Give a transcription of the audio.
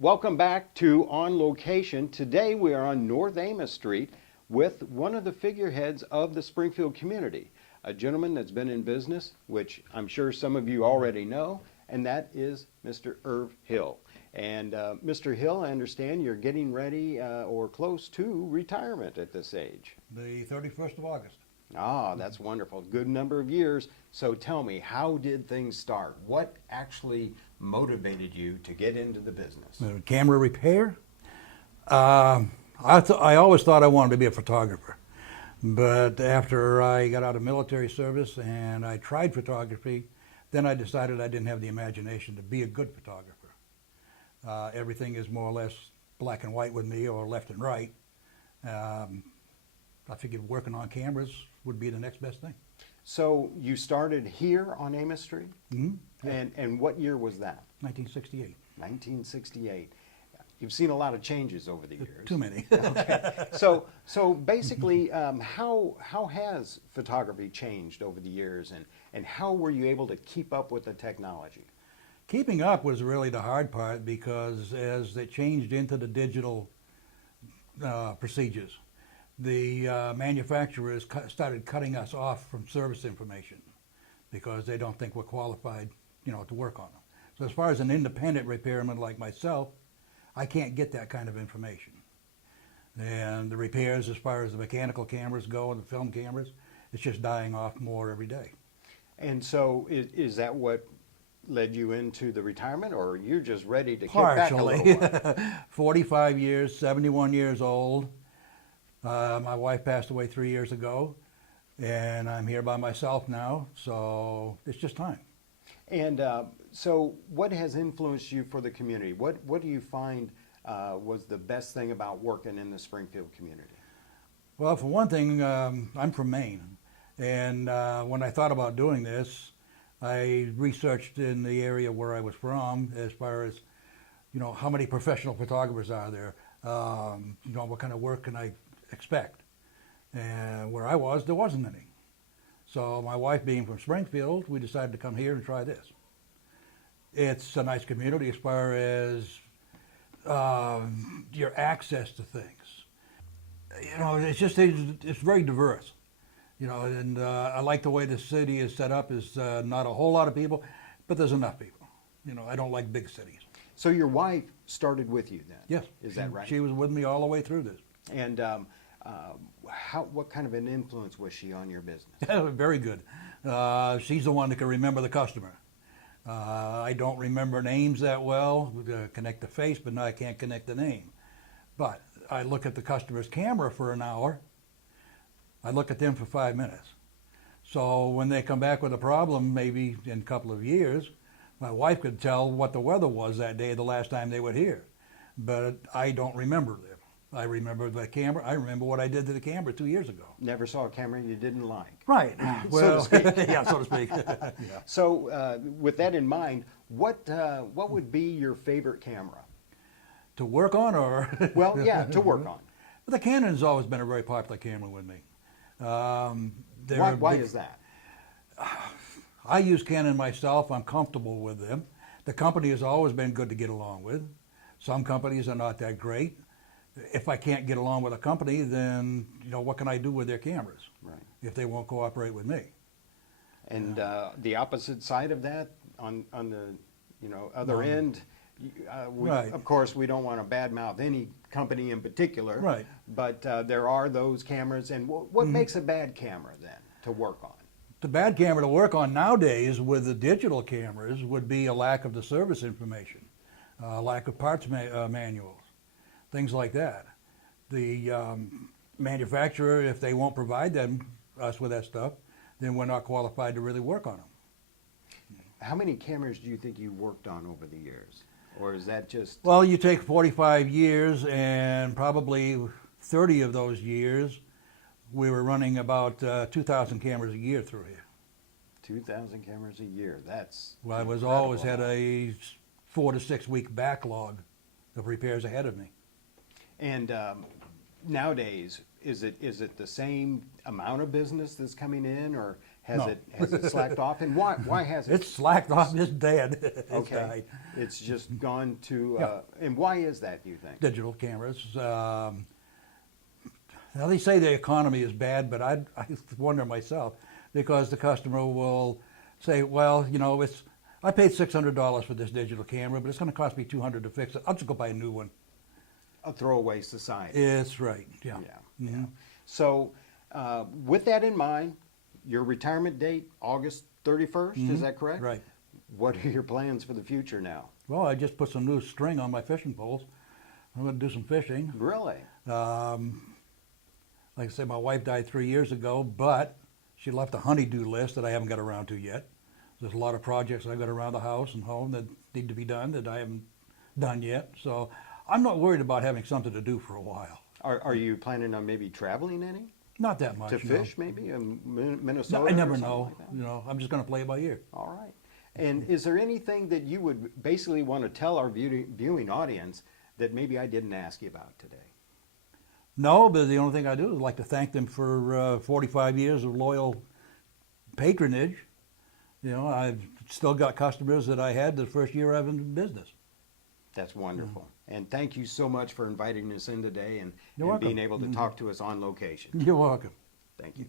Welcome back to On Location. Today we are on North Amos Street with one of the figureheads of the Springfield community, a gentleman that's been in business, which I'm sure some of you already know, and that is Mr. Irv Hill. And Mr. Hill, I understand you're getting ready or close to retirement at this age. The 31st of August. Ah, that's wonderful. Good number of years. So tell me, how did things start? What actually motivated you to get into the business? Camera repair. I always thought I wanted to be a photographer. But after I got out of military service and I tried photography, then I decided I didn't have the imagination to be a good photographer. Everything is more or less black and white with me, or left and right. I figured working on cameras would be the next best thing. So you started here on Amos Street? Mm-hmm. And what year was that? 1968. 1968. You've seen a lot of changes over the years. Too many. Okay. So basically, how has photography changed over the years, and how were you able to keep up with the technology? Keeping up was really the hard part, because as they changed into the digital procedures, the manufacturers started cutting us off from service information because they don't think we're qualified, to work on them. So as far as an independent repairman like myself, I can't get that kind of information. And the repairs, as far as the mechanical cameras go and the film cameras, it's just dying off more every day. And so is that what led you into the retirement, or you're just ready to kick Partially. back a little while? 45 years, 71 years old. My wife passed away 3 years ago, and I'm here by myself now, so it's just time. And so what has influenced you for the community? What do you find was the best thing about working in the Springfield community? Well, for one thing, I'm from Maine, and when I thought about doing this, I researched in the area where I was from as far as, how many professional photographers are there, what kind of work can I expect. And where I was, there wasn't any. So my wife being from Springfield, we decided to come here and try this. It's a nice community as far as your access to things. It's very diverse. And I like the way the city is set up. Is not a whole lot of people, but there's enough people. I don't like big cities. So your wife started with you then? Yes. Is that right? She was with me all the way through this. And what kind of an influence was she on your business? Very good. She's the one that can remember the customer. I don't remember names that well. We connect the face, but now I can't connect the name. But I look at the customer's camera for an hour. I look at them for 5 minutes. So when they come back with a problem, maybe in a couple of years, my wife could tell what the weather was that day, the last time they were here. But I don't remember them. I remember the camera. I remember what I did to the camera 2 years ago. Never saw a camera you didn't like. Right. Well, so to speak. yeah, so to speak. Yeah. So with that in mind, what would be your favorite camera? To work on, or? Well, yeah, to work on. But the Canon's always been a very popular camera with me. Why is that? I use Canon myself. I'm comfortable with them. The company has always been good to get along with. Some companies are not that great. If I can't get along with a company, then what can I do with their cameras? Right. If they won't cooperate with me. And the opposite side of that, on the other end, right. Of course we don't want to badmouth any company in particular. Right. But there are those cameras, and what makes a bad camera then to work on? The bad camera to work on nowadays with the digital cameras would be a lack of the service information, lack of parts manuals. Things like that. The manufacturer, if they won't provide us with that stuff, then we're not qualified to really work on them. How many cameras do you think you worked on over the years? Or is that just... Well, you take 45 years, and probably 30 of those years, we were running about 2,000 cameras a year through here. 2,000 cameras a year, that's Well, I was incredible. always had a 4 to 6 week backlog of repairs ahead of me. And nowadays, is it the same amount of business that's coming in, or No. Has it slacked off? And why has it? It's slacked off. It's dead. It's Okay. died. It's just gone to, Yeah. and why is that, do you think? Digital cameras. Now they say the economy is bad, but I wonder myself because the customer will say, well, you know, I paid $600 for this digital camera, but it's going to cost me $200 to fix it. I'll just go buy a new one. A throwaway society. It's right. Yeah. Yeah. Mhm. So, with that in mind, your retirement date, August 31st, is that correct? Right. What are your plans for the future now? Well, I just put some new string on my fishing poles. I'm going to do some fishing. Really? Like I said, my wife died 3 years ago, but she left a honey-do list that I haven't got around to yet. There's a lot of projects I've got around the house and home that need to be done that I haven't done yet. So I'm not worried about having something to do for a while. Are you planning on maybe traveling any? Not that much. To no. fish, maybe, in Minnesota? No, I never or something know. like that? You know, I'm just going to play it by ear. All right. And is there anything that you would basically want to tell our viewing audience that maybe I didn't ask you about today? No, but the only thing I do is like to thank them for 45 years of loyal patronage. You know, I've still got customers that I had the first year I've been in business. That's wonderful. And thank you so much for inviting us in today and You're welcome. being able to talk to us on location. You're welcome. Thank you.